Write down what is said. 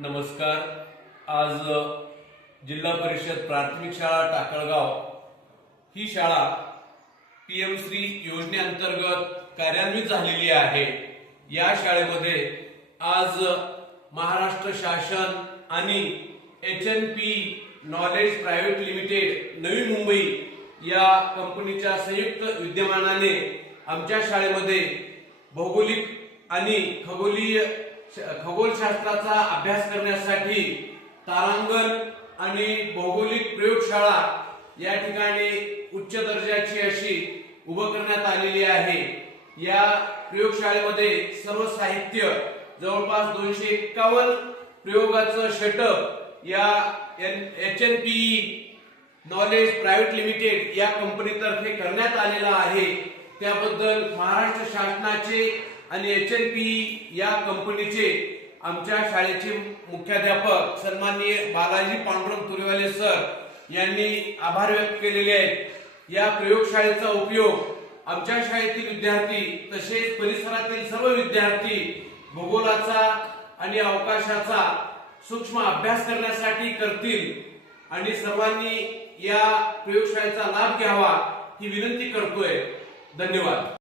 नमस्कार। आज जिल्हा परिषद प्राथमिक शाळा टाकळगाव ही शाळा पीएम श्री योजनेअंतर्गत कार्यान्वित झालेली आहे। या शाळेमध्ये आज महाराष्ट्र शासन आणि HNP knowledge private limited Navi Mumbai या कंपनीच्या संयुक्त विद्यमानाने आमच्या शाळेमध्ये भौगोलिक आणि खगोलशास्त्राचा अभ्यास करण्यासाठी तारांगण आणि भौगोलिक प्रयोगशाळा या ठिकाणी उच्च दर्जाची अशी उभं करण्यात आलेली आहे। या प्रयोगशाळेमध्ये सर्व साहित्य जवळपास 251 प्रयोगाचं सेटअप या HNP नॉलेज प्रायव्हेट लिमिटेड या कंपनीतर्फे करण्यात आलेला आहे। त्याबद्दल महाराष्ट्र शासनाचे आणि HNP या कंपनीचे आमच्या शाळेचे मुख्याध्यापक सन्माननीय बालाजी पांडुरंग तुरेवाले सर यांनी आभार व्यक्त केलेले आहेत। या प्रयोगशाळेचा उपयोग आमच्या शाळेतील विद्यार्थी तसेच परिसरातील सर्व विद्यार्थी भूगोलाचा आणि अवकाशाचा सूक्ष्म अभ्यास करण्यासाठी करतील आणि सर्वांनी या प्रयोगशाळेचा लाभ घ्यावा ही विनंती करतोय। धन्यवाद।